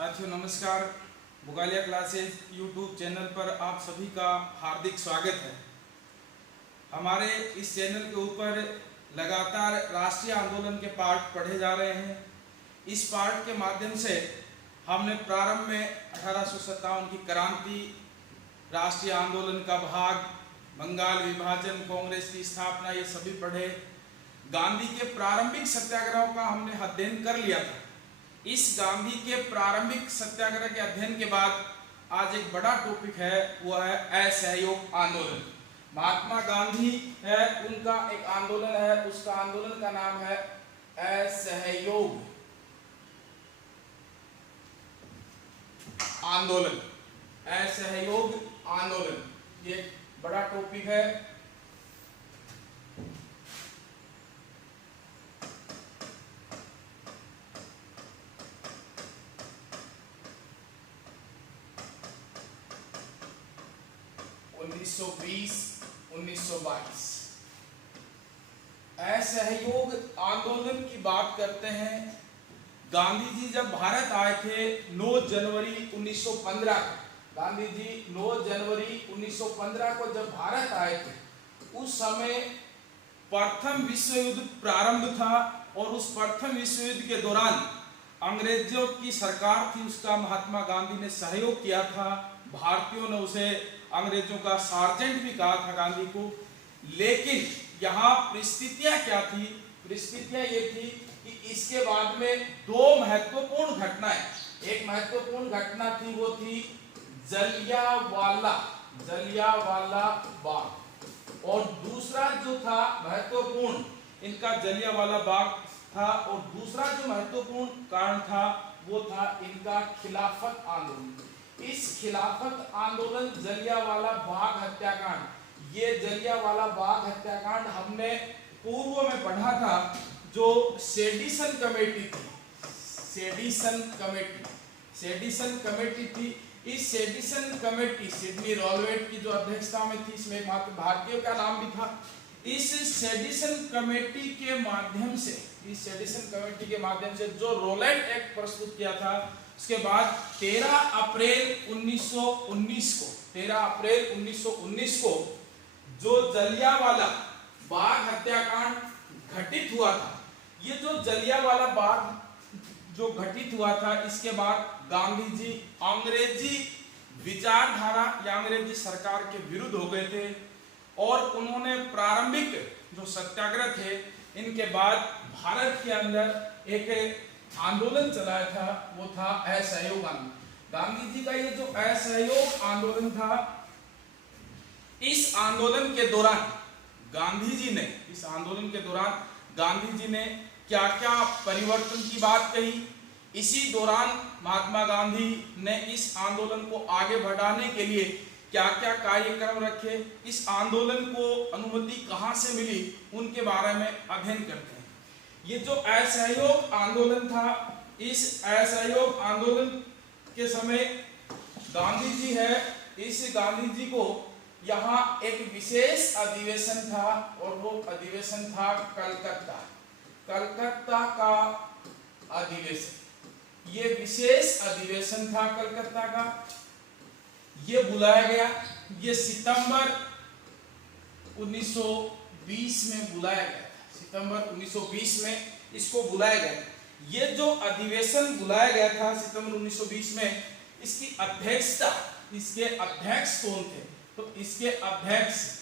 साथियों नमस्कार। Bugalia classes YouTube channel पर आप सभी का हार्दिक स्वागत है। हमारे इस चैनल के ऊपर लगातार राष्ट्रीय आंदोलन के पाठ पढ़े जा रहे हैं। इस पाठ के माध्यम से हमने प्रारंभ में 1857 की क्रांति, राष्ट्रीय आंदोलन का भाग, बंगाल विभाजन, कांग्रेस की स्थापना, ये सभी पढ़े। गांधी के प्रारंभिक सत्याग्रहों का हमने अध्ययन कर लिया था। इस गांधी के प्रारंभिक सत्याग्रह के अध्ययन के बाद आज एक बड़ा टॉपिक है, वो है असहयोग आंदोलन। महात्मा गांधी है, उनका एक आंदोलन है, उसका आंदोलन का नाम है असहयोग आंदोलन। असहयोग आंदोलन ये बड़ा टॉपिक है। असहयोग आंदोलन की बात करते हैं। गांधी जी जब भारत आए थे 9 जनवरी 1915, गांधी जी 9 जनवरी 1915 को जब भारत आए थे, उस समय प्रथम विश्व युद्ध प्रारंभ था और उस प्रथम विश्व युद्ध के दौरान अंग्रेजों की सरकार थी, उसका महात्मा गांधी ने सहयोग किया था। भारतीयों ने उसे अंग्रेजों का सार्जेंट भी कहा था गांधी को। लेकिन यहाँ परिस्थितियां क्या थी? परिस्थितियां ये थी कि इसके बाद में दो महत्वपूर्ण घटनाएं, एक महत्वपूर्ण घटना थी, वो थी जलियांवाला बाग, और दूसरा जो था महत्वपूर्ण, इनका जलियांवाला बाग था, और दूसरा जो महत्वपूर्ण कारण था वो था इनका खिलाफत आंदोलन। इस खिलाफत आंदोलन, जलियांवाला बाग हत्याकांड, ये जलियांवाला बाग हत्याकांड हमने पूर्व में पढ़ा था। जो सेडिशन कमेटी थी, सेडिशन कमेटी थी, इस सेडिशन कमेटी सिडनी रॉलवेट की जो अध्यक्षता में थी, इसमें मात्र भारतीय का नाम भी था। इस सेडिशन कमेटी के माध्यम से, इस सेडिशन कमेटी के माध्यम से जो रोलेट एक्ट प्रस्तुत किया था, उसके बाद 13 अप्रैल 1919 को जो जलियांवाला बाग हत्याकांड घटित हुआ था, ये जो जलियांवाला बाग जो घटित हुआ था, इसके बाद गांधी जी अंग्रेजी विचारधारा या अंग्रेजी सरकार के विरुद्ध हो गए थे और उन्होंने प्रारंभिक जो सत्याग्रह थे, इनके बाद भारत के अंदर एक आंदोलन चलाया था, वो था असहयोग आंदोलन। गांधी जी का ये जो असहयोग आंदोलन था, इस आंदोलन के दौरान गांधी जी ने क्या क्या परिवर्तन की बात कही। इसी दौरान महात्मा गांधी ने इस आंदोलन को आगे बढ़ाने के लिए क्या क्या कार्यक्रम रखे, इस आंदोलन को अनुमति कहां से मिली, उनके बारे में अध्ययन करते हैं। ये जो असहयोग आंदोलन था, इस असहयोग आंदोलन के समय गांधी जी है, इस गांधी जी को यहाँ एक विशेष अधिवेशन था और वो अधिवेशन था कलकत्ता का अधिवेशन। ये विशेष अधिवेशन था कलकत्ता का, ये बुलाया गया, ये सितंबर 1920 में बुलाया गया। सितंबर 1920 में इसको बुलाया गया। ये जो अधिवेशन बुलाया गया था सितंबर 1920 में, इसकी अध्यक्षता, इसके अध्यक्ष कौन थे? तो इसके अध्यक्ष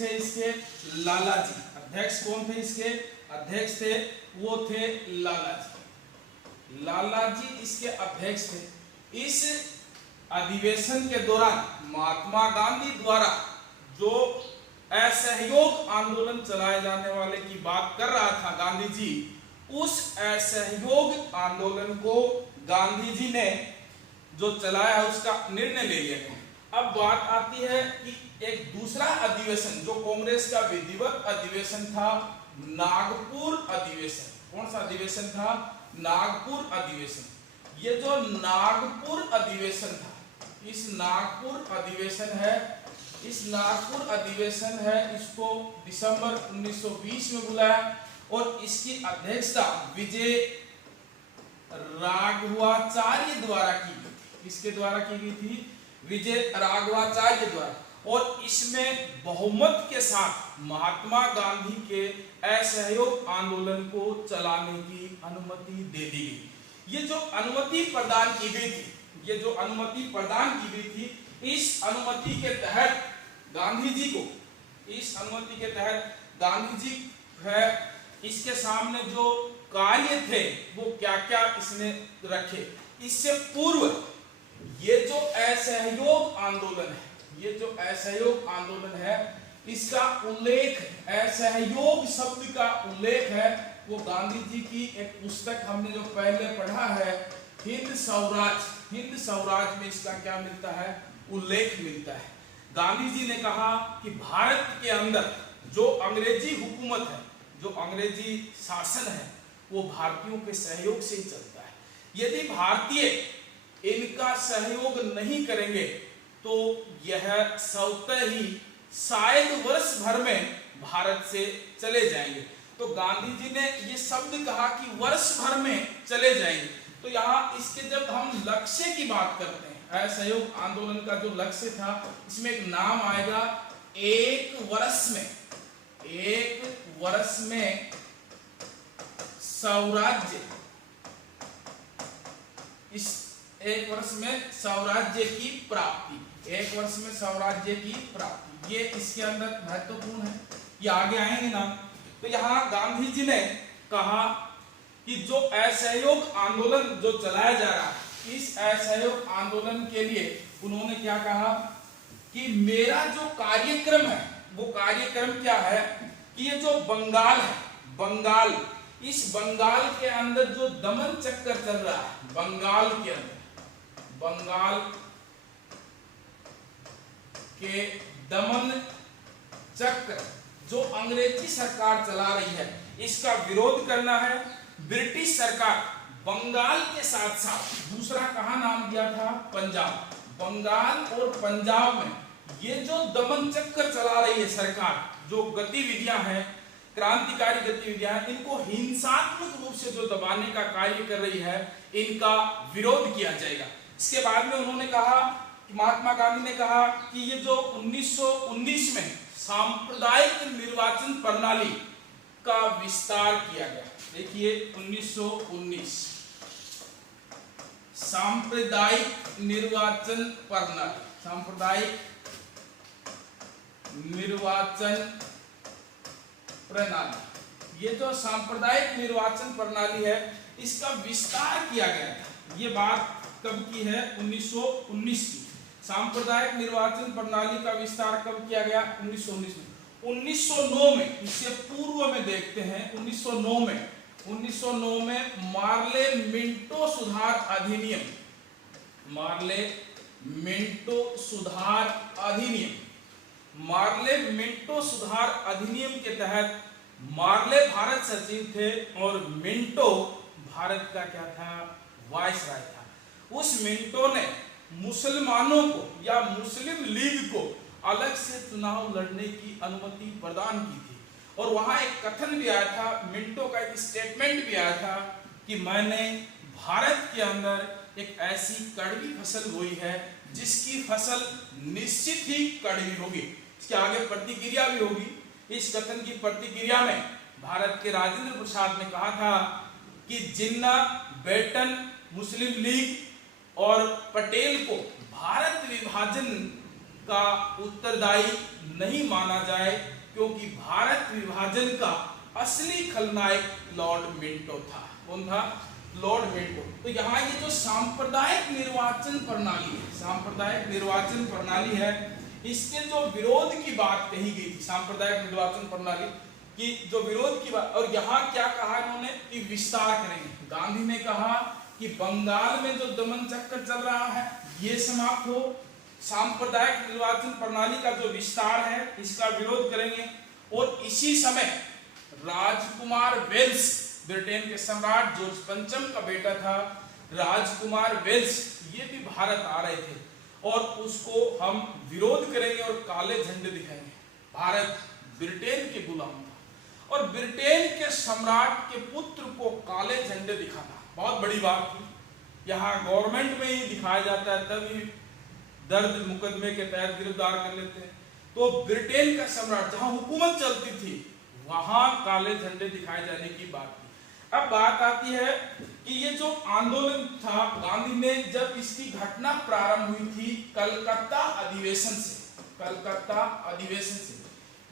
थे इसके लालाजी। अध्यक्ष कौन थे? इसके अध्यक्ष थे, वो थे लालाजी इसके अध्यक्ष थे। इस अधिवेशन के दौरान महात्मा गांधी द्वारा जो असहयोग आंदोलन चलाए जाने वाले की बात कर रहा था गांधी जी, उस असहयोग आंदोलन को गांधी जी ने जो चलाया उसका निर्णय ले लिया। अब बात आती है कि एक दूसरा अधिवेशन जो कांग्रेस का विधिवत अधिवेशन था, नागपुर अधिवेशन। कौन सा अधिवेशन था? नागपुर अधिवेशन। ये जो नागपुर अधिवेशन था, इस नागपुर अधिवेशन है, इसको दिसंबर 1920 में बुलाया और इसकी अध्यक्षता विजय राघवाचार्य द्वारा की गई थी। किसके द्वारा की गई थी? विजय राघवाचार्य द्वारा। और इसमें बहुमत के साथ महात्मा गांधी के असहयोग आंदोलन को चलाने की अनुमति दे दी गई। ये जो अनुमति प्रदान की गई थी, ये जो अनुमति प्रदान की गई थी, इस अनुमति के तहत गांधी जी को, इस अनुमति के तहत गांधी जी है, इसके सामने जो कार्य थे वो क्या क्या इसने रखे। इससे पूर्व ये जो असहयोग आंदोलन है, ये जो असहयोग आंदोलन है, इसका उल्लेख, असहयोग शब्द का उल्लेख है वो गांधी जी की एक पुस्तक हमने जो पहले पढ़ा है, हिंद स्वराज, हिंद स्वराज में इसका क्या मिलता है? उल्लेख मिलता है। गांधी जी ने कहा कि भारत के अंदर जो अंग्रेजी हुकूमत है, जो अंग्रेजी शासन है, वो भारतीयों के सहयोग से ही चलता है। यदि भारतीय इनका सहयोग नहीं करेंगे तो यह स्वतः ही शायद वर्ष भर में भारत से चले जाएंगे। तो गांधी जी ने ये शब्द कहा कि वर्ष भर में चले जाएंगे। तो यहाँ इसके जब हम लक्ष्य की बात करते हैं, असहयोग आंदोलन का जो लक्ष्य था, इसमें एक नाम आएगा, एक वर्ष में स्वराज्य, इस एक वर्ष में स्वराज्य की प्राप्ति, एक वर्ष में स्वराज्य की प्राप्ति, ये इसके अंदर महत्वपूर्ण है। ये आगे आएंगे ना। तो यहाँ गांधी जी ने कहा कि जो असहयोग आंदोलन जो चलाया जा रहा है, इस असहयोग आंदोलन के लिए उन्होंने क्या कहा कि मेरा जो कार्यक्रम है, वो कार्यक्रम क्या है कि ये जो बंगाल है, बंगाल, इस बंगाल के अंदर जो दमन चक्कर चल रहा है, बंगाल के अंदर, बंगाल के दमन चक्र जो अंग्रेजी सरकार चला रही है, इसका विरोध करना है। ब्रिटिश सरकार बंगाल के साथ साथ दूसरा कहां नाम दिया था? पंजाब। बंगाल और पंजाब में ये जो दमन चक्र चला रही है सरकार, जो गतिविधियां हैं, क्रांतिकारी गतिविधियां, इनको हिंसात्मक रूप से जो दबाने का कार्य कर रही है, इनका विरोध किया जाएगा। इसके बाद में उन्होंने कहा कि महात्मा गांधी ने कहा कि ये जो 1919 में सांप्रदायिक निर्वाचन प्रणाली का विस्तार किया गया। देखिए 1919 सांप्रदायिक निर्वाचन प्रणाली, सांप्रदायिक निर्वाचन प्रणाली, ये जो सांप्रदायिक निर्वाचन प्रणाली है, इसका विस्तार किया गया था। ये बात कब की है? 1919 की। सांप्रदायिक निर्वाचन प्रणाली का विस्तार कब किया गया? 1919 में। 1909 में, इससे पूर्व में देखते हैं, 1909 में मार्ले मिंटो सुधार अधिनियम, मार्ले मिंटो सुधार अधिनियम, मार्ले मिंटो सुधार अधिनियम के तहत मार्ले भारत सचिव थे और मिंटो भारत का क्या था? वायसराय था। उस मिंटो ने मुसलमानों को या मुस्लिम लीग को अलग से चुनाव लड़ने की अनुमति प्रदान की थी। और वहां एक कथन भी आया था, मिंटो का एक स्टेटमेंट भी आया था कि मैंने भारत के अंदर एक ऐसी कड़वी फसल बोई है जिसकी फसल निश्चित ही कड़वी होगी। इसके आगे प्रतिक्रिया भी होगी। इस कथन की प्रतिक्रिया में भारत के राजेंद्र प्रसाद ने कहा था कि जिन्ना, बेटन, मुस्लिम लीग और पटेल को भारत विभाजन का उत्तरदायी नहीं माना जाए, क्योंकि भारत विभाजन का असली खलनायक लॉर्ड मिंटो था। कौन था? Lord Minto. तो यहाँ ये जो सांप्रदायिक निर्वाचन प्रणाली है, सांप्रदायिक निर्वाचन प्रणाली है, इसके जो विरोध की बात कही गई थी, सांप्रदायिक निर्वाचन प्रणाली की जो विरोध की बात, और यहाँ क्या कहा इन्होंने कि विस्तार करेंगे। गांधी ने कहा कि बंगाल में जो दमन चक्र चल रहा है ये समाप्त हो, सांप्रदायिक निर्वाचन प्रणाली का जो विस्तार है इसका विरोध करेंगे। और इसी समय राजकुमार वेल्स, ब्रिटेन के सम्राट जॉर्ज पंचम का बेटा था राजकुमार वेल्स, ये भी भारत आ रहे थे और उसको हम विरोध करेंगे और काले झंडे दिखाएंगे। भारत ब्रिटेन के गुलाम था और ब्रिटेन के सम्राट के पुत्र को काले झंडे दिखाना बहुत बड़ी बात थी। यहाँ गवर्नमेंट में ही दिखाया जाता है, तभी दर्ज मुकदमे के तहत गिरफ्तार कर लेते हैं। तो ब्रिटेन का सम्राट जहां हुकूमत चलती थी वहां काले झंडे दिखाए जाने की बात थी। अब बात आती है कि ये जो आंदोलन था, गांधी ने जब इसकी घटना प्रारंभ हुई थी कलकत्ता अधिवेशन से, कलकत्ता अधिवेशन से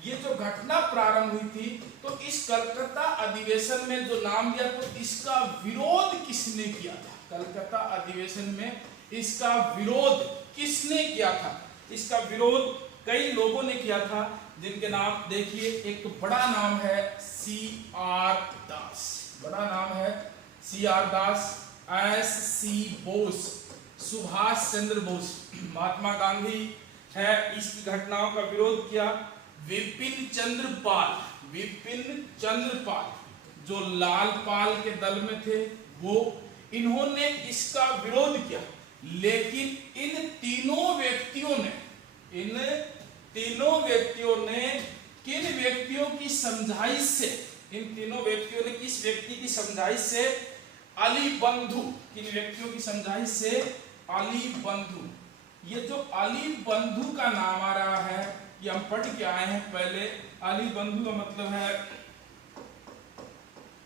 ये जो घटना प्रारंभ हुई थी, तो इस कलकत्ता अधिवेशन में जो नाम दिया, तो इसका विरोध किसने किया था? कलकत्ता अधिवेशन में इसका विरोध किसने किया था? इसका विरोध कई लोगों ने किया था, जिनके नाम देखिए। एक तो बड़ा नाम है C.R. दास, बड़ा नाम है C.R. दास, S.C. बोस, सुभाष चंद्र बोस, महात्मा गांधी है, इस घटनाओं का विरोध किया। विपिन चंद्र पाल, विपिन चंद्र पाल जो लाल पाल के दल में थे, वो इन्होंने इसका विरोध किया। लेकिन इन तीनों व्यक्तियों ने किन व्यक्तियों की समझाइश से, इन तीनों व्यक्तियों ने किस व्यक्ति की समझाइश से? अली बंधु, किन व्यक्तियों की समझाइश से? अली बंधु। ये जो अली बंधु का नाम आ रहा है, ये हम पढ़ के आए हैं पहले। अली बंधु का मतलब है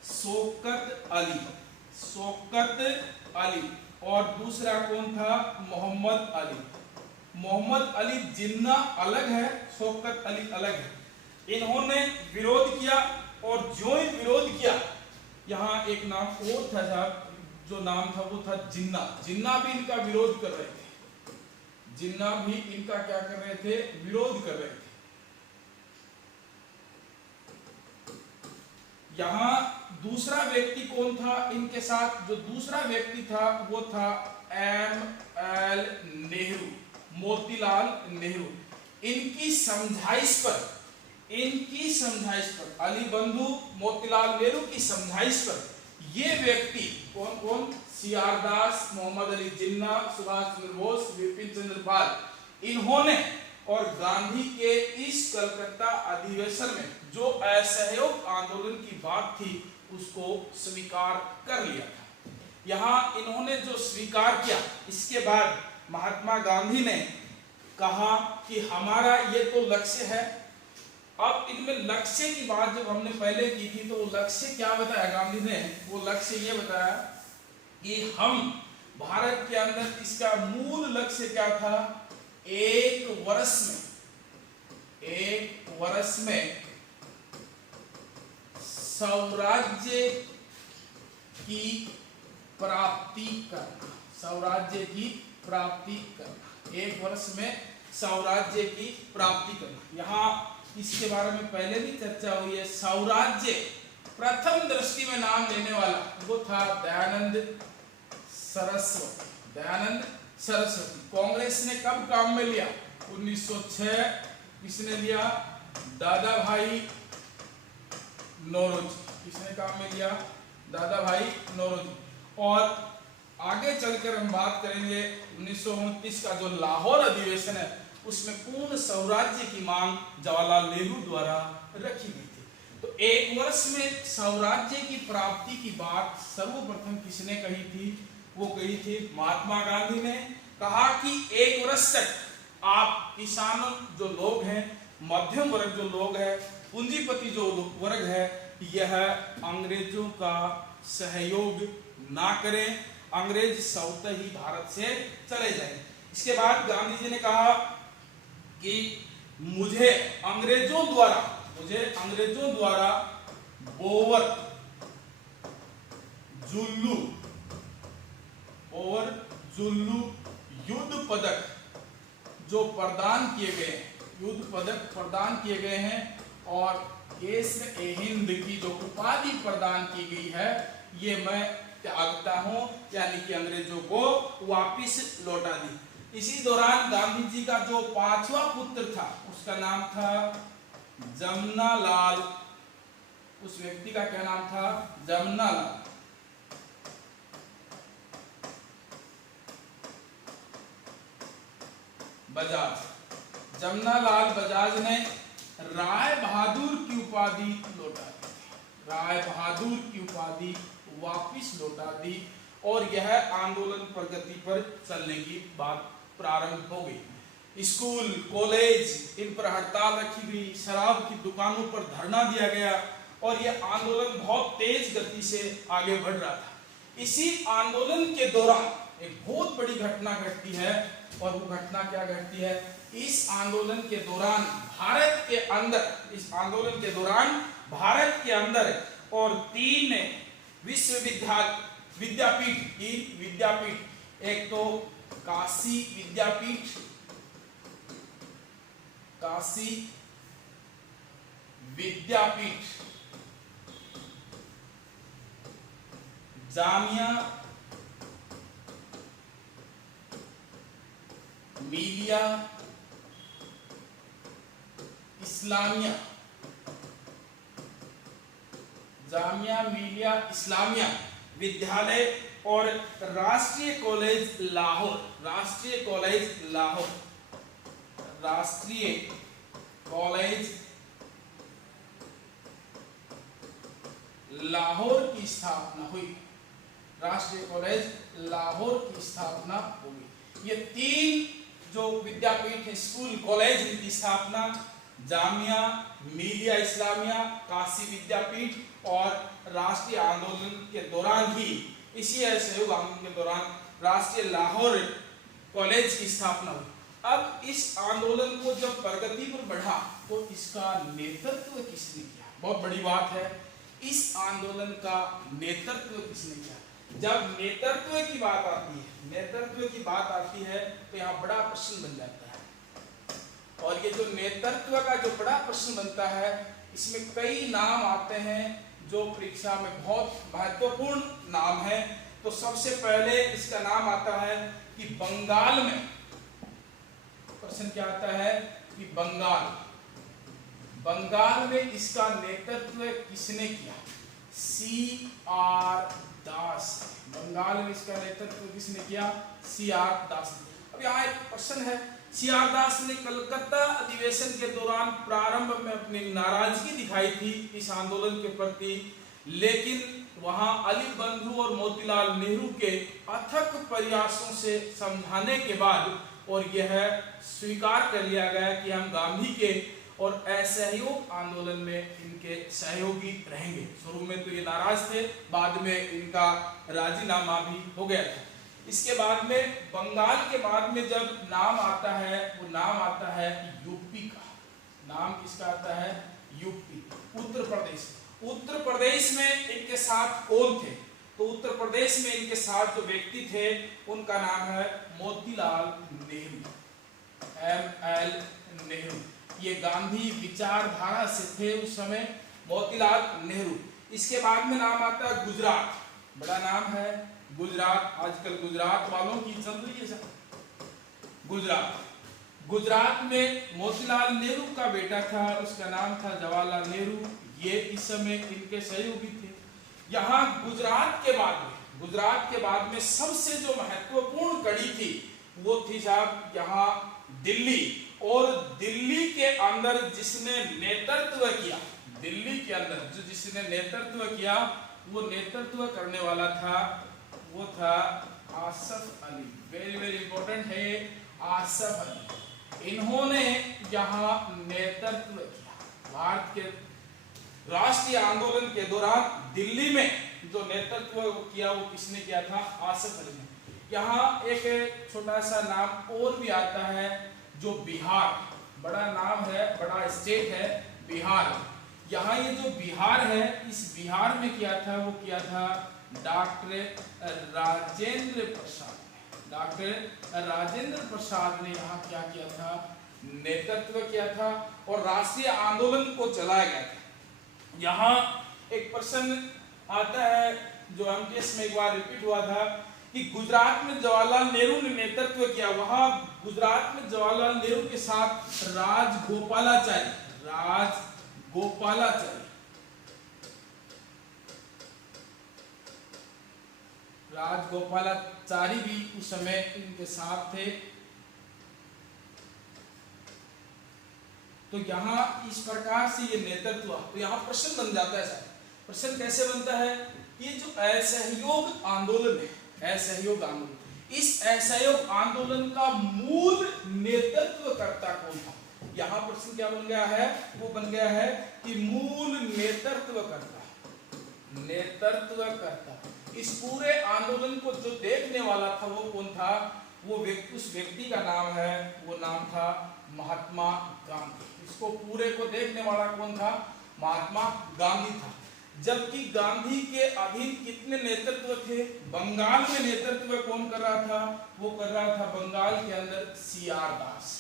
शौकत अली, शौकत अली। और दूसरा कौन था? मोहम्मद अली। मोहम्मद अली जिन्ना अलग है, शौकत अली अलग है। इन्होंने विरोध किया, और जो ही विरोध किया, यहाँ एक नाम और था साहब, जो नाम था वो था जिन्ना। जिन्ना भी इनका विरोध कर रहे थे, जिन्ना भी इनका क्या कर रहे थे? विरोध कर रहे थे। यहां दूसरा व्यक्ति कौन था इनके साथ? जो दूसरा व्यक्ति था वो था M.L. नेहरू, मोतीलाल नेहरू। इनकी समझाइश पर अली बंधु, मोतीलाल नेहरू की समझाइश पर ये व्यक्ति कौन कौन? C.R. दास, मोहम्मद अली जिन्ना, सुभाष चंद्र बोस, विपिन चंद्र पाल, इन्होंने और गांधी के इस कलकत्ता अधिवेशन में जो असहयोग आंदोलन की बात थी उसको स्वीकार कर लिया था। यहाँ इन्होंने जो स्वीकार किया, इसके बाद महात्मा गांधी ने कहा कि हमारा ये तो लक्ष्य है। अब इनमें लक्ष्य की बात जब हमने पहले की थी, तो वो लक्ष्य क्या बताया गांधी ने? वो लक्ष्य ये बताया कि हम भारत के अंदर, इसका मूल लक्ष्य क्या था? एक वर्ष में स्वराज्य की प्राप्ति करना, स्वराज्य की प्राप्ति करना, एक वर्ष में स्वराज्य की प्राप्ति करना। यहाँ इसके बारे में पहले भी चर्चा हुई है। स्वराज्य प्रथम दृष्टि में नाम लेने वाला वो था दयानंद सरस्वती, दयानंद सरस्वती। कांग्रेस ने कब काम में लिया? 1906। किसने लिया? दादा भाई नौरोजी। किसने काम में लिया? दादा भाई नौरोजी। और आगे चलकर हम बात करेंगे 1929 का जो लाहौर अधिवेशन है, उसमें पूर्ण स्वराज्य की मांग जवाहरलाल नेहरू द्वारा रखी गई थी। तो एक वर्ष में स्वराज्य की प्राप्ति की बात सर्वप्रथम किसने कही थी? वो कही थी महात्मा गांधी ने। कहा कि एक वर्ष तक आप किसानों जो लोग हैं, मध्यम वर्ग जो लोग हैं, पूंजीपति जो वर्ग है, यह अंग्रेजों का सहयोग ना करें, अंग्रेज स्वतः ही भारत से चले जाएं। इसके बाद गांधी जी ने कहा कि मुझे अंग्रेजों द्वारा बोवर जुल्लू युद्ध पदक जो प्रदान किए गए हैं, और केसर-ए-हिंद की जो उपाधि प्रदान की गई है, ये मैं त्यागता हूं, यानी कि अंग्रेजों को वापिस लौटा दी। इसी दौरान गांधी जी का जो पांचवा पुत्र था, उसका नाम था जमनालाल। उस व्यक्ति का क्या नाम था? जमनालाल। बजाज। जमनालाल बजाज ने राय बहादुर की उपाधि लौटा दी। राय बहादुर की उपाधि वापिस लौटा दी और यह आंदोलन प्रगति पर चलने की बात प्रारंभ हो गई। स्कूल कॉलेज इन पर हड़ताल रखी गई, शराब की दुकानों पर धरना दिया गया और यह आंदोलन बहुत तेज गति से आगे बढ़ रहा था। इसी आंदोलन के दौरान एक बहुत बड़ी घटना घटती है और वो घटना क्या घटती है? इस आंदोलन के दौरान भारत के अंदर, इस आंदोलन के दौरान भारत के अंदर और 3 विद्यापीठ, एक तो काशी विद्यापीठ, जामिया मिलिया इस्लामिया विद्यालय और राष्ट्रीय कॉलेज लाहौर की स्थापना हुई। राष्ट्रीय कॉलेज लाहौर की स्थापना होगी। ये 3 जो विद्यापीठ स्कूल कॉलेज, इनकी स्थापना जामिया मिलिया इस्लामिया, काशी विद्यापीठ और राष्ट्रीय आंदोलन के दौरान ही, इसी सहयोग आंदोलन के दौरान राष्ट्रीय लाहौर कॉलेज की स्थापना हुई। अब इस आंदोलन को जब प्रगति पर बढ़ा तो इसका नेतृत्व किसने किया? बहुत बड़ी बात है, इस आंदोलन का नेतृत्व किसने किया? जब नेतृत्व की बात आती है तो यहाँ बड़ा प्रश्न बन जाता है। और ये जो नेतृत्व का जो बड़ा प्रश्न बनता है, इसमें कई नाम आते हैं जो परीक्षा में बहुत महत्वपूर्ण नाम है। तो सबसे पहले इसका नाम आता है कि बंगाल में, प्रश्न क्या आता है कि बंगाल में इसका नेतृत्व किसने किया? CR दास। बंगाल में इसका नेतृत्व किसने किया? CR दास। अब यहाँ एक प्रश्न है, CR दास ने कलकत्ता अधिवेशन के दौरान प्रारंभ में अपनी नाराजगी दिखाई थी इस आंदोलन के प्रति, लेकिन वहां अली बंधु और मोतीलाल नेहरू के अथक प्रयासों से समझाने के बाद और यह स्वीकार कर लिया गया कि हम गांधी के और असहयोग आंदोलन में इनके सहयोगी रहेंगे। शुरू में तो ये नाराज थे, बाद में इनका राजीनामा भी हो गया था। इसके बाद में बंगाल के बाद में जब नाम आता है, वो नाम आता है यूपी का। नाम किसका आता है? यूपी, उत्तर प्रदेश में इनके साथ कौन थे? तो उत्तर प्रदेश में इनके साथ जो व्यक्ति थे उनका नाम है मोतीलाल नेहरू, ML नेहरू। ये गांधी विचारधारा से थे उस समय, मोतीलाल नेहरू। इसके बाद में नाम आता है गुजरात, बड़ा नाम है गुजरात, आजकल गुजरात वालों की चल रही है गुजरात में मोतीलाल नेहरू का बेटा था, उसका नाम था जवाहरलाल नेहरू। ये इस समय इनके सहयोगी थे। यहाँ गुजरात के बाद में सबसे जो महत्वपूर्ण कड़ी थी वो थी साहब यहाँ दिल्ली। और दिल्ली के अंदर जिसने नेतृत्व किया, वो नेतृत्व करने वाला था, वो था Asaf Ali. Very very important है, आसफ अली। इन्होंने यहाँ नेतृत्व किया भारत के राष्ट्रीय आंदोलन के दौरान। दिल्ली में जो नेतृत्व किया वो किसने किया था? आसफ अली ने। यहाँ एक छोटा सा नाम और भी आता है, जो बिहार, बड़ा नाम है, बड़ा स्टेट है बिहार। यहाँ ये जो बिहार है, इस बिहार में किया था, वो किया था डॉक्टर राजेंद्र प्रसाद ने यहाँ क्या किया था? नेतृत्व किया था और राष्ट्रीय आंदोलन को चलाया गया था। यहाँ एक प्रश्न आता है जो एमटीएस में एक बार रिपीट हुआ था कि गुजरात में जवाहरलाल नेहरू ने नेतृत्व किया। वहां गुजरात में जवाहरलाल नेहरू के साथ राजगोपालाचारी भी उस समय इनके साथ थे। तो यहाँ इस प्रकार से ये नेतृत्व, तो यहाँ प्रश्न बन जाता है। प्रश्न कैसे बनता है ये जो असहयोग आंदोलन है, असहयोग आंदोलन, इस असहयोग आंदोलन का मूल नेतृत्वकर्ता कौन था? यहाँ प्रश्न क्या बन गया है? वो बन गया है कि मूल नेतृत्वकर्ता, नेतृत्वकर्ता इस पूरे आंदोलन को जो देखने वाला था वो कौन था? वो व्यक्ति, उस व्यक्ति का नाम है, वो नाम था महात्मा गांधी। इसको पूरे को देखने वाला कौन था? महात्मा गांधी था। जबकि गांधी के अधीन कितने नेतृत्व थे? बंगाल में नेतृत्व कौन कर रहा था? वो कर रहा था बंगाल के अंदर CR दास।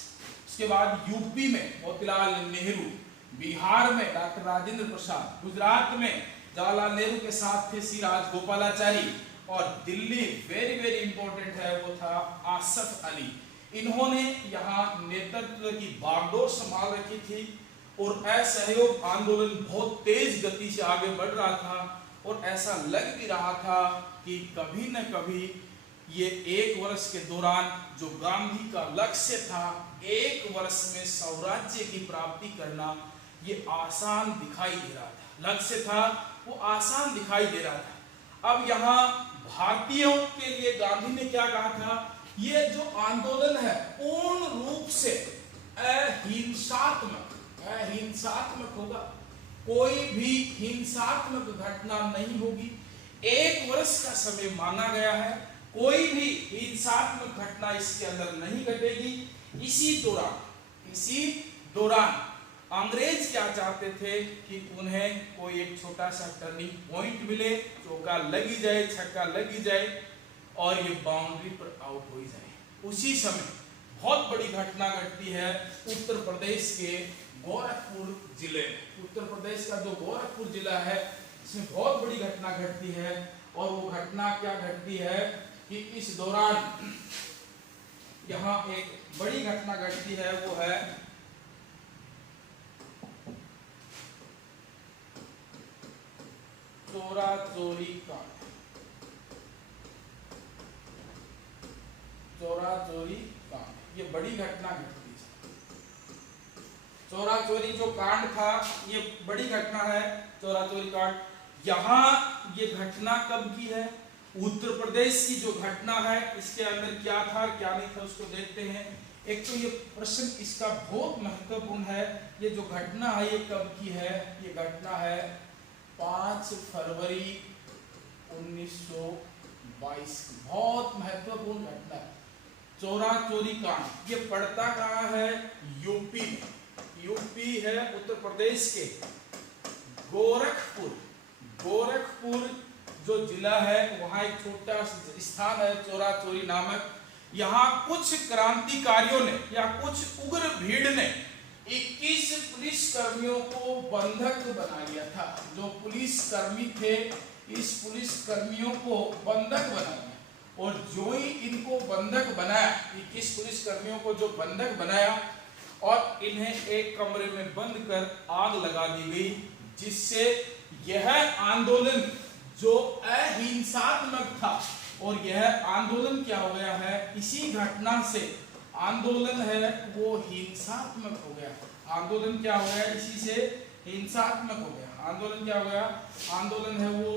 उसके बाद यूपी में मोतीलाल नेहरू, बिहार में डॉक्टर राजेंद्र प्रसाद, गुजरात में जवाहरलाल नेहरू के साथ थे सी राजगोपालाचारी, और दिल्ली वेरी वेरी इंपॉर्टेंट है, वो था आसफ अली। इन्होंने यहाँ नेतृत्व की बागडोर संभाल रखी थी और असहयोग आंदोलन बहुत तेज गति से आगे बढ़ रहा था और ऐसा लग भी रहा था कि कभी न कभी ये 1 वर्ष के दौरान जो गांधी का लक्ष्य था 1 वर्ष में स्वराज्य की प्राप्ति करना, ये आसान दिखाई दे रहा था। लक्ष्य था वो आसान दिखाई दे रहा था। अब यहाँ भारतीयों के लिए गांधी ने क्या कहा था? ये जो आंदोलन है पूर्ण रूप से अहिंसात्मक होगा, कोई भी हिंसात्मक घटना नहीं होगी। 1 वर्ष का समय मांगा गया है, कोई भी हिंसात्मक घटना इसके अंदर नहीं घटेगी। इसी दौरान अंग्रेज क्या चाहते थे कि उन्हें कोई एक छोटा सा टर्निंग पॉइंट मिले, चौका लगी जाए, छक्का लगी जाए और ये बाउंड्री पर आउट हो जाए। उसी समय बहुत बड़ी घटना घटती है उत्तर प्रदेश के गोरखपुर जिले में। उत्तर प्रदेश का जो गोरखपुर जिला है इसमें बहुत बड़ी घटना घटती है, और वो घटना क्या घटती है कि इस दौरान यहाँ एक बड़ी घटना घटती है, वो है चोरा चोरी कांड। ये बड़ी घटना घटती है। चोरा चोरी जो कांड था ये बड़ी घटना है, चोरा चोरी कांड। यहाँ ये घटना कब की है? उत्तर प्रदेश की जो घटना है इसके अंदर क्या था क्या नहीं था उसको देखते हैं। एक तो ये प्रश्न इसका बहुत महत्वपूर्ण है, ये जो घटना है ये कब की है? ये घटना है 5 फरवरी 1922 की। बहुत महत्वपूर्ण घटना है चोरा चोरी कांड। ये पड़ता कहाँ है? यूपी में। यूपी है उत्तर प्रदेश के गोरखपुर जो जिला है वहां एक छोटा स्थान है चोरा चोरी नामक। यहाँ कुछ क्रांतिकारियों ने या कुछ उग्र भीड़ ने 21 पुलिस कर्मियों को बंधक बना लिया था। जो पुलिस कर्मी थे इस पुलिस कर्मियों को बंधक बना लिया, और जो ही इनको बंधक बनाया, 21 पुलिस कर्मियों को जो बंधक बनाया और इन्हें एक कमरे में बंद कर आग लगा दी गई, जिससे यह आंदोलन जो अहिंसात्मक था और यह आंदोलन क्या हो गया है? इसी घटना से आंदोलन है वो हिंसात्मक हो गया। आंदोलन क्या हो गया? इसी से हिंसात्मक हो गया। आंदोलन क्या हो गया? आंदोलन है वो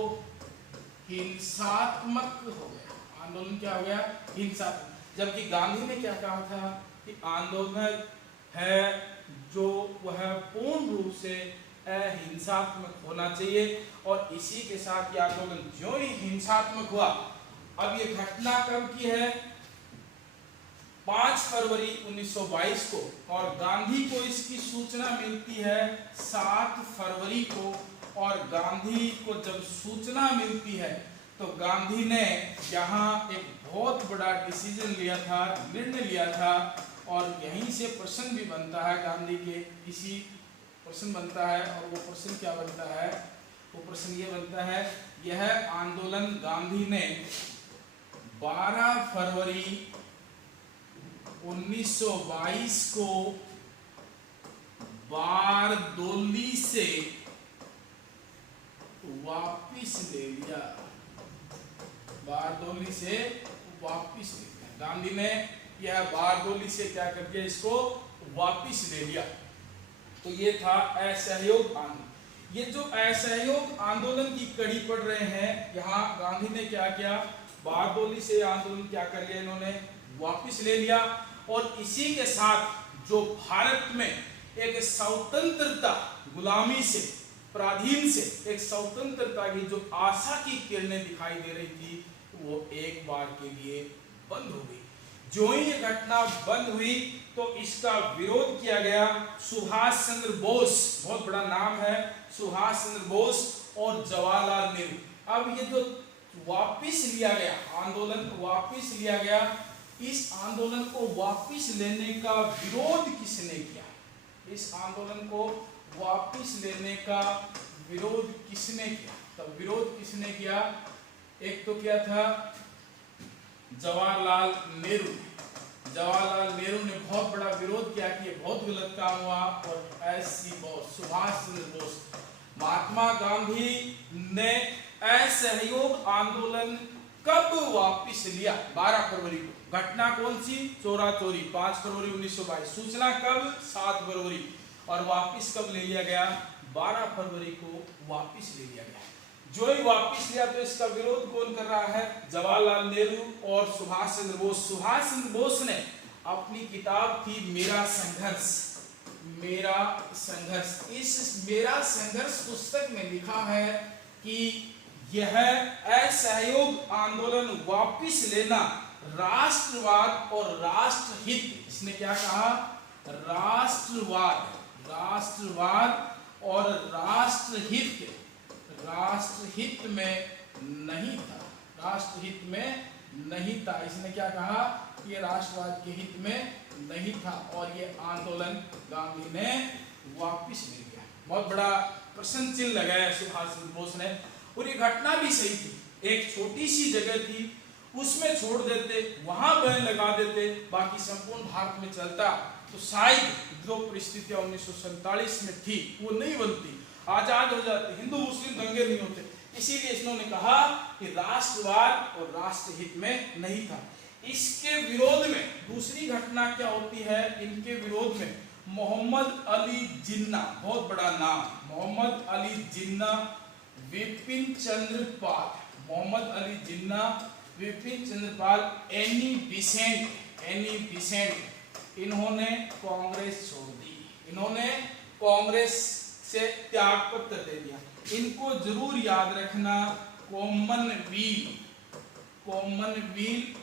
हिंसात्मक हो गया। आंदोलन क्या हो गया? हिंसात्मक। जबकि गांधी ने क्या कहा था कि आंदोलन है जो वह पूर्ण रूप से अहिंसात्मक होना चाहिए, और इसी के साथ ये आंदोलन जो ही हिंसात्मक हुआ। अब ये घटना कब की है? 5 फरवरी 1922 को, और गांधी को इसकी सूचना मिलती है 7 फरवरी को। और गांधी को जब सूचना मिलती है तो गांधी ने यहाँ एक बहुत बड़ा डिसीजन लिया था, निर्णय लिया था, और यहीं से प्रश्न भी बनता है गांधी के, इसी प्रश्न बनता है। और वो प्रश्न क्या बनता है? वो प्रश्न ये बनता है, यह आंदोलन गांधी ने 12 फरवरी 1922 को बारदोली से वापिस ले लिया। बारदोली से वापिस ले लिया। गांधी ने यह बारदोली से क्या करके इसको वापिस ले लिया। तो ये था असहयोग आंदोलन। ये जो असहयोग आंदोलन की कड़ी पढ़ रहे हैं, यहाँ गांधी ने क्या किया, बारदोली से आंदोलन क्या कर लिया, इन्होंने वापस ले लिया। और इसी के साथ जो भारत में एक स्वतंत्रता, गुलामी से, पराधीन से एक स्वतंत्रता की जो आशा की किरणें दिखाई दे रही थी, वो एक बार के लिए बंद हो गई। जो ही ये घटना बंद हुई तो इसका विरोध किया गया। सुभाष चंद्र बोस, बहुत बड़ा नाम है, सुभाष चंद्र बोस और जवाहरलाल नेहरू। अब ये जो वापिस लिया गया आंदोलन, वापिस लिया गया, इस आंदोलन को वापिस लेने का विरोध किसने किया? इस आंदोलन को वापिस लेने का विरोध किसने किया? तो विरोध किसने किया? एक तो क्या था, जवाहरलाल नेहरू। जवाहरलाल नेहरू ने बहुत बड़ा विरोध किया कि ये बहुत गलत काम हुआ। और एस.सी. बोस, सुभाष चंद्र बोस, महात्मा गांधी ने असहयोग आंदोलन कब वापस लिया? 12 फरवरी को। घटना कौन सी? चोरा चोरी, 5 फरवरी 1922। सूचना कब? 7 फरवरी। और वापस कब ले लिया गया? 12 फरवरी को वापस ले लिया गया। जो ही वापस लिया तो इसका विरोध कौन कर रहा है? जवाहरलाल नेहरू और सुभाष चंद्र बोस। सुभाष चंद्र बोस ने अपनी किताब थी मेरा संघर्ष, मेरा संघर्ष, इस मेरा संघर्ष पुस्तक में लिखा है कि यह असहयोग आंदोलन वापस लेना राष्ट्रवाद और राष्ट्रहित, इसने क्या कहा? राष्ट्रवाद, राष्ट्रवाद और राष्ट्रहित, राष्ट्रहित में नहीं था, राष्ट्रहित में नहीं था। इसने क्या कहा? ये राष्ट्रवाद के हित में नहीं था। और ये आंदोलन गांधी ने वापस ले लिया। बहुत बड़ा प्रश्न चिन्ह लगाया सुभाष चंद्र बोस ने। और ये घटना भी सही थी, एक छोटी सी जगह थी, उसमें छोड़ देते, वहां बैन लगा देते, बाकी संपूर्ण भारत में चलता तो शायद जो परिस्थितियां 1947 में थी वो नहीं बनती, आजाद हो जाते, हिंदू मुस्लिम दंगे नहीं होते। इसीलिए इन्होंने कहा कि राष्ट्रवाद और राष्ट्रहित में नहीं था। इसके विरोध में दूसरी घटना क्या होती है? इनके विरोध में मोहम्मद अली जिन्ना, बहुत बड़ा नाम, मोहम्मद अली जिन्ना, विपिन चंद्र पाल, मोहम्मद अली जिन्ना, विपिन चंद्र पाल, एनी बिसेंट, इन्होंने कांग्रेस छोड़ दी, इन्होंने कांग्रेस से त्याग पत्र दे दिया। इनको जरूर याद रखना, कॉमनवेल्थ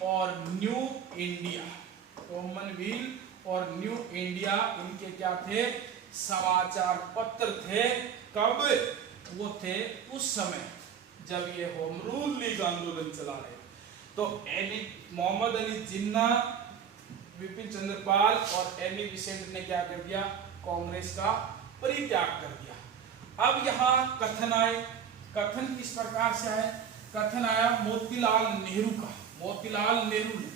और न्यू इंडिया, कॉमनवेल्थ और न्यू इंडिया इनके क्या थे? समाचार पत्र थे। कब? वो थे उस समय जब ये होम रूल लीग आंदोलन चला रहे। तो मोहम्मद अली जिन्ना, विपिन चंद्र पाल और एनी बिसेंट ने क्या कर दिया? कांग्रेस का परित्याग कर दिया। अब यहाँ कथन आए, कथन किस प्रकार से आए? कथन आया मोतीलाल नेहरू का। मोतीलाल नेहरू ने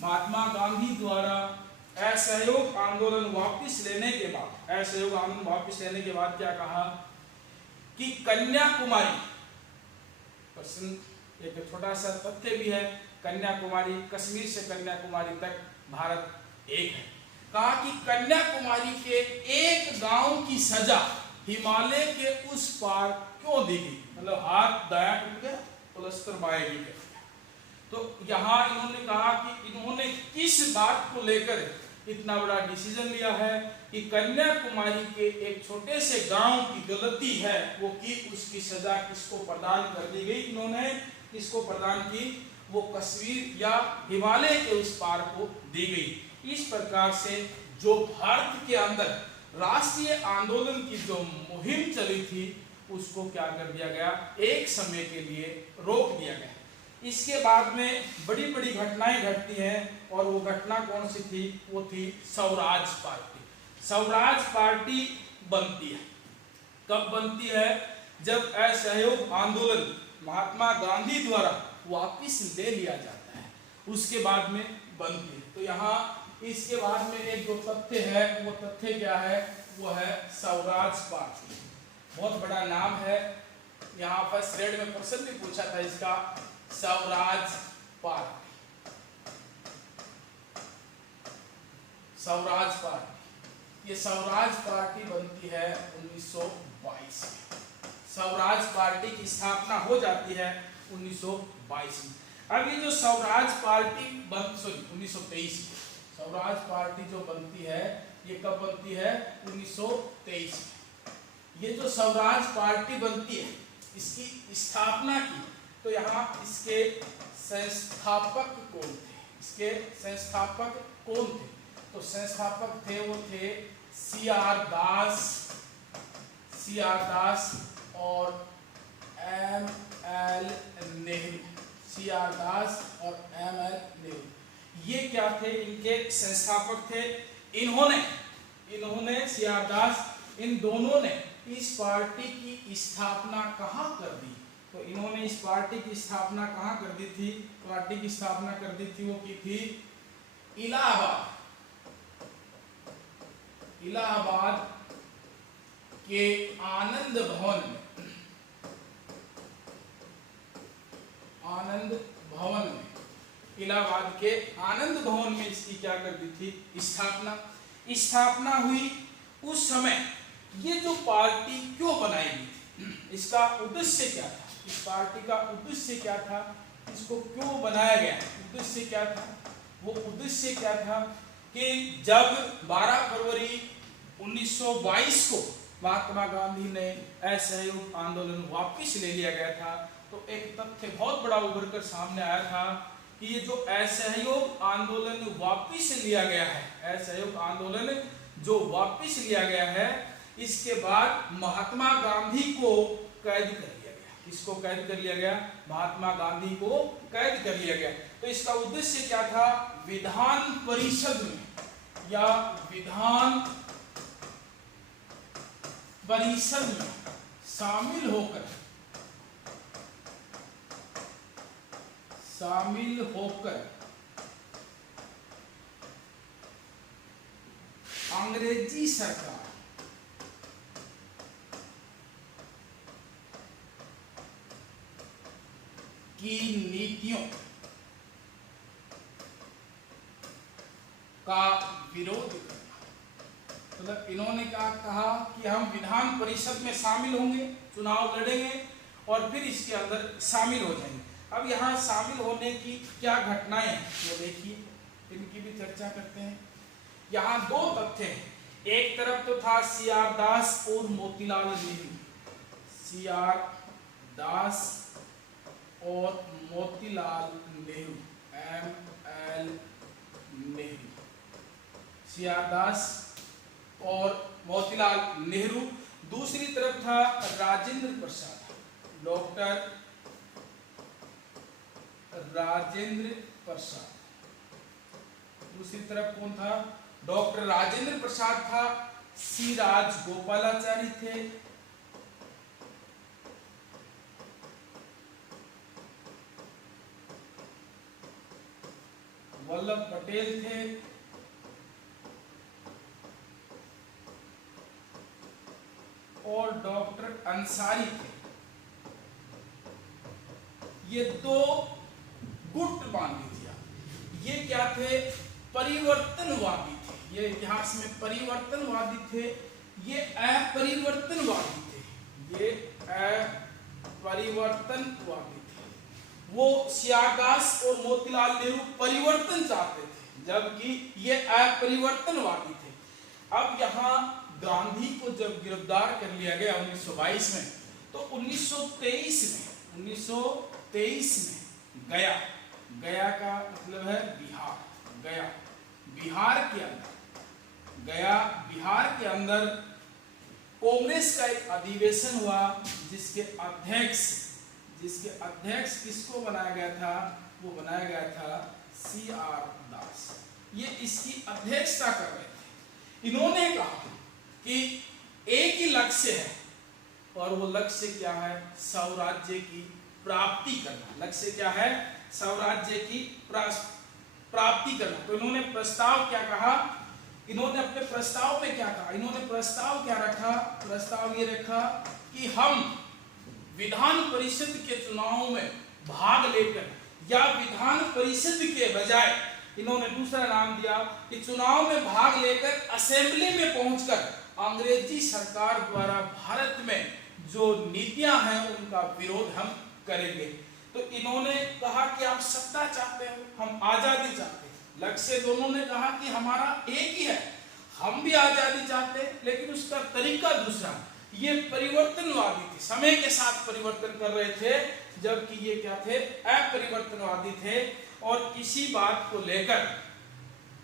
महात्मा गांधी द्वारा असहयोग आंदोलन वापस लेने के बाद, असहयोग आंदोलन वापस लेने के बाद क्या कहा कि कन्याकुमारी, प्रश्न एक छोटा सा तथ्य भी है, कन्याकुमारी, कश्मीर से कन्याकुमारी तक भारत एक है। कहा कि कन्याकुमारी के एक गांव की सजा हिमालय के उस पार क्यों दी गई? मतलब हाथ दाया टूट गया, प्लस्तर बाएं गिर गया। तो यहाँ इन्होंने कहा कि इन्होंने किस बात को लेकर इतना बड़ा डिसीजन लिया है कि कन्याकुमारी के एक छोटे से गांव की गलती है वो की, उसकी सजा किसको प्रदान कर दी गई? इन्होंने किसको प्रदान की? वो कश्मीर या हिमालय के उस पार को दी गई। इस प्रकार से जो भारत के अंदर राष्ट्रीय आंदोलन की जो मुहिम चली थी उसको क्या कर दिया गया? एक समय के लिए रोक दिया गया। इसके बाद में बड़ी बड़ी घटनाएं घटती हैं और वो घटना कौन सी थी? वो थी स्वराज पार्टी। स्वराज पार्टी बनती है। कब बनती है? जब असहयोग आंदोलन महात्मा गांधी द्वारा वापिस ले लिया जाता है, उसके बाद में बनती है। तो यहाँ इसके बाद में एक जो तथ्य है वो तथ्य क्या है? वो है स्वराज पार्टी। बहुत बड़ा नाम है, यहाँ फर्स्ट ग्रेड में प्रश्न भी पूछा था इसका, स्वराज पार्टी। स्वराज पार्टी ये स्वराज पार्टी बनती है 1922 में। स्वराज पार्टी की स्थापना हो जाती है 1922 में। अब ये जो स्वराज पार्टी 1923 में स्वराज पार्टी जो बनती है ये कब बनती है? 1923 में। ये जो स्वराज पार्टी बनती है इसकी स्थापना की तो यहाँ इसके संस्थापक कौन थे? इसके संस्थापक कौन थे? तो संस्थापक थे वो थे CR दास और ML नेहरू। CR दास और ML नेहरू ये क्या थे? इनके संस्थापक थे। इन्होंने CR दास इन दोनों ने इस पार्टी की स्थापना कहाँ कर दी? तो इन्होंने इस पार्टी की स्थापना कहाँ कर दी थी? पार्टी की स्थापना कर दी थी वो की थी इलाहाबाद के आनंद भवन में। इलाहाबाद के आनंद भवन में इसकी क्या कर दी थी? स्थापना हुई। उस समय ये जो पार्टी क्यों बनाई गई थी, इसका उद्देश्य क्या था? इस पार्टी का उद्देश्य क्या था? इसको क्यों बनाया गया? उद्देश्य क्या था? वो उद्देश्य क्या था कि जब 12 फरवरी 1922 को महात्मा गांधी ने असहयोग आंदोलन वापस ले लिया गया था तो एक तथ्य बहुत बड़ा उभर कर सामने आया था कि ये जो असहयोग आंदोलन वापस लिया गया है, असहयोग आंदोलन जो वापस लिया गया है, इसके बाद महात्मा गांधी को कैद कर लिया गया। किसको कैद कर लिया गया? महात्मा गांधी को कैद कर लिया गया। तो इसका उद्देश्य क्या था? विधान परिषद में या विधान परिषद में शामिल होकर अंग्रेजी सरकार की नीतियों का विरोध करना। मतलब इन्होंने क्या कहा कि हम विधान परिषद में शामिल होंगे, चुनाव लड़ेंगे और फिर इसके अंदर शामिल हो जाएंगे। अब यहाँ शामिल होने की क्या घटनाएं हैं वो देखिए, इनकी भी चर्चा करते हैं। यहाँ दो तथ्य हैं। एक तरफ तो था CR दास और मोतीलाल नेहरू। CR दास और मोतीलाल नेहरू, ML नेहरू। CR दास और मोतीलाल नेहरू। दूसरी तरफ था राजेंद्र प्रसाद, डॉक्टर राजेंद्र प्रसाद। दूसरी तरफ कौन था? डॉक्टर राजेंद्र प्रसाद था। C राजगोपालाचारी थे। वल्लभ पटेल थे। और डॉक्टर अंसारी थे। ये दो गुट मान लीजिए। ये क्या थे? परिवर्तनवादी थे। ये इतिहास में परिवर्तनवादी थे, ये अपरिवर्तनवादी थे। ये अपरिवर्तनवादी थे। वो CR दास और मोतीलाल नेहरू परिवर्तन चाहते थे जबकि ये अपरिवर्तनवादी थे। अब यहाँ गांधी को जब गिरफ्तार कर लिया गया 1922 में तो 1923 में गया का मतलब है बिहार। बिहार के अंदर कांग्रेस का एक अधिवेशन हुआ जिसके अध्यक्ष किसको बनाया गया था? वो बनाया गया था CR दास। ये इसकी अध्यक्षता कर रहे थे। इन्होंने कहा कि एक ही लक्ष्य है और वो लक्ष्य क्या है? स्वराज्य की प्राप्ति करना। लक्ष्य क्या है? स्वराज्य की प्राप्ति करना। तो इन्होंने प्रस्ताव क्या कहा? इन्होंने अपने प्रस्ताव में क्या कहा? इन्होंने प्रस्ताव क्या रखा? प्रस्ताव ये रखा कि हम विधान परिषद के चुनाव में भाग लेकर या विधान परिषद के बजाय इन्होंने दूसरा नाम दिया कि चुनाव में भाग लेकर असेंबली में पहुंचकर अंग्रेजी सरकार द्वारा भारत में जो नीतियां हैं उनका विरोध हम करेंगे। तो इन्होंने कहा कि आप सत्ता चाहते हो, हम आजादी चाहते हैं। लक्ष्य दोनों ने कहा कि हमारा एक ही है, हम भी आजादी चाहते हैं, लेकिन उसका तरीका दूसरा। ये परिवर्तनवादी थे, समय के साथ परिवर्तन कर रहे थे, जबकि ये क्या थे, अपरिवर्तनवादी थे। और इसी बात को लेकर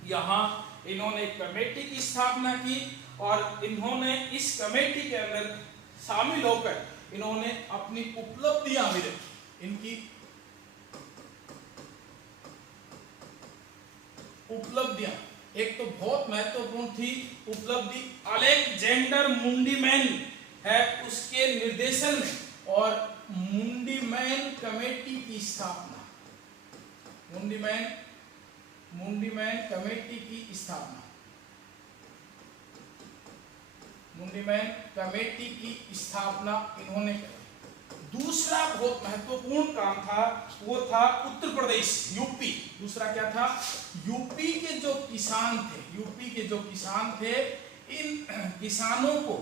यहाँ इन्होंने एक कमेटी की स्थापना की और इन्होंने इस कमेटी के अंदर शामिल होकर इन्होंने अपनी उपलब्धियां भी रखी। इनकी उपलब्धियां एक तो बहुत महत्वपूर्ण थी उपलब्धि, अलेक्जेंडर मुंडीमैन है उसके निर्देशन में और मुंडीमैन कमेटी की स्थापना, मुंडीमैन कमेटी की स्थापना, मुंडीमैन कमेटी की स्थापना इन्होंने की। दूसरा बहुत महत्वपूर्ण काम था वो था उत्तर प्रदेश, यूपी। दूसरा क्या था, यूपी के जो किसान थे, यूपी के जो किसान थे, इन किसानों को,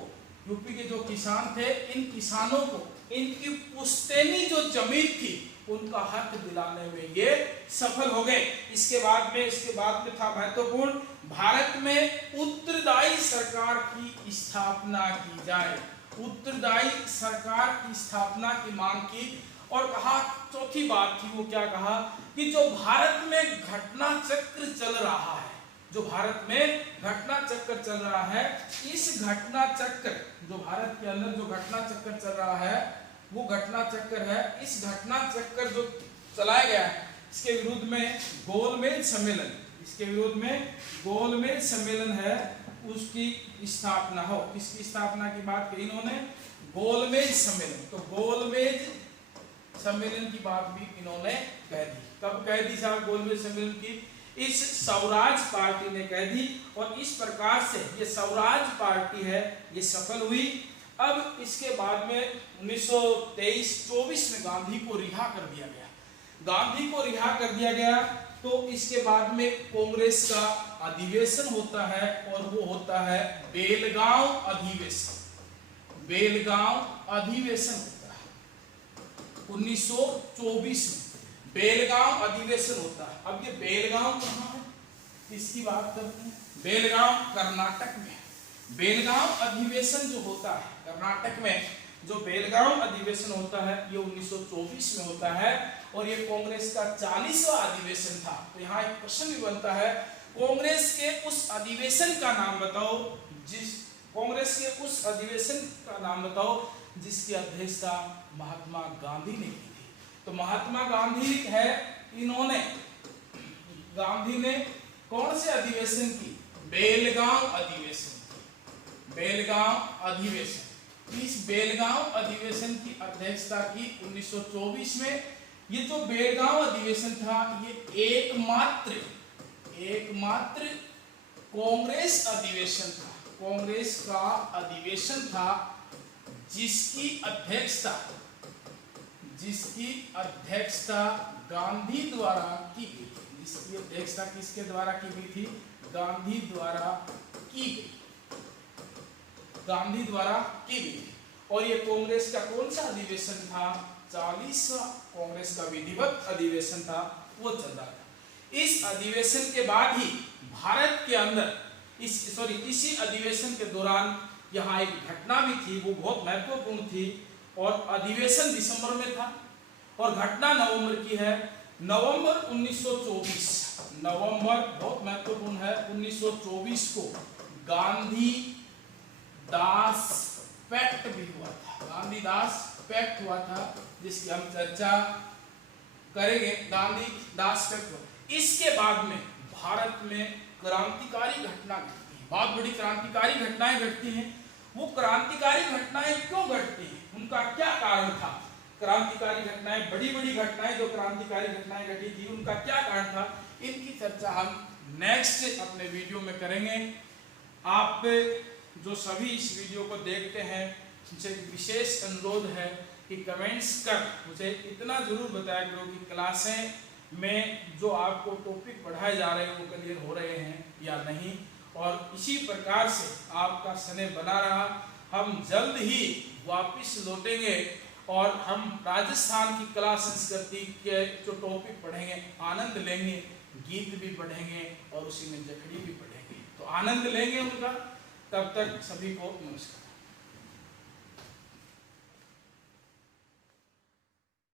यूपी के जो किसान थे, इन किसानों को इनकी पुश्तैनी जो जमीन थी उनका हक दिलाने में ये सफल हो गए। इसके बाद में था महत्वपूर्ण, भारत में उत्तरदायी सरकार की स्थापना की जाए, उत्तरदायी सरकार की स्थापना की मांग की। और कहा, चौथी बात थी वो क्या कहा कि जो भारत में घटना चक्र चल रहा है, जो भारत में घटना चक्र चल रहा है, इस घटना चक्र, जो भारत के अंदर जो घटना चक्र चल रहा है वो घटना चक्र है, इस घटना चक्र जो चलाया गया है इसके विरुद्ध में गोलमेज सम्मेलन, इसके विरोध में गोलमेज सम्मेलन है उसकी स्थापना हो। किसकी स्थापना की बात की इन्होंने, गोलमेज सम्मेलन। तो गोलमेज सम्मेलन की बात भी इन्होंने कह दी। कब कह दी साहब गोलमेज सम्मेलन की, इस स्वराज पार्टी ने कह दी और इस प्रकार से ये स्वराज पार्टी है ये सफल हुई। अब इसके बाद में 1923-24 में गांधी को रिहा कर दिया गया, गांधी को रिहा कर दिया गया। तो इसके बाद में कांग्रेस का अधिवेशन होता है और वो होता है बेलगांव अधिवेशन, बेलगांव अधिवेशन होता है 1924 में बेलगांव अधिवेशन होता है। अब ये बेलगांव कहाँ है, किसकी बात करते हैं, बेलगांव कर्नाटक में। बेलगांव अधिवेशन जो होता है कर्नाटक में, जो बेलगांव अधिवेशन होता है ये 1924 में होता है और ये कांग्रेस का 40वां अधिवेशन था। तो यहाँ एक प्रश्न भी बनता है, कांग्रेस के उस अधिवेशन का नाम बताओ, कांग्रेस के उस अधिवेशन का नाम बताओ जिसकी अध्यक्षता महात्मा गांधी ने की थी। तो महात्मा गांधी है, इन्होंने, गांधी ने कौन से अधिवेशन की, बेलगांव अधिवेशन, बेलगांव अधिवेशन। इस बेलगांव अधिवेशन की अध्यक्षता की 1924 में। ये जो बेलगांव अधिवेशन था ये एकमात्र कांग्रेस अधिवेशन था, कांग्रेस का अधिवेशन था जिसकी अध्यक्षता गांधी द्वारा की गई थी, जिसकी अध्यक्षता किसके द्वारा की गई थी, गांधी द्वारा की गई, गांधी द्वारा की गई। और ये कांग्रेस का कौन सा अधिवेशन था, 40वां कांग्रेस का विधिवत अधिवेशन था, वो चल रहा था। इस अधिवेशन के बाद ही भारत के अंदर इसी अधिवेशन के दौरान यहाँ एक घटना भी थी, वो बहुत महत्वपूर्ण थी। और अधिवेशन दिसंबर में था और घटना नवंबर की है, नवंबर 1924, नवंबर बहुत महत्वपूर्ण है, 1924 को गांधी दास पैक्ट भी हुआ था, गांधी दास पैक्ट हुआ था जिसकी हम चर्चा करेंगे। गांधी दास पैक्ट हुआ। इसके बाद में भारत में क्रांतिकारी घटना घटती है, बहुत बड़ी क्रांतिकारी घटनाएं घटती हैं। वो क्रांतिकारी घटनाएं क्यों घटती हैं, उनका क्या कारण था, क्रांतिकारी घटनाएं, बड़ी बड़ी घटनाएं जो क्रांतिकारी घटनाएं घटी थी उनका क्या कारण था, इनकी चर्चा हम नेक्स्ट अपने वीडियो में करेंगे। आप जो सभी इस वीडियो को देखते हैं मुझे विशेष अनुरोध है कि कमेंट्स कर मुझे इतना जरूर बताया करो कि क्लासें में जो आपको टॉपिक पढ़ाए जा रहे हैं वो क्लियर हो रहे हैं या नहीं। और इसी प्रकार से आपका समय बना रहा। हम जल्द ही वापस लौटेंगे और हम राजस्थान की कला संस्कृति के जो टॉपिक पढ़ेंगे आनंद लेंगे, गीत भी पढ़ेंगे और उसी में जखड़ी भी पढ़ेंगे, तो आनंद लेंगे उनका। तब तक सभी को नमस्कार।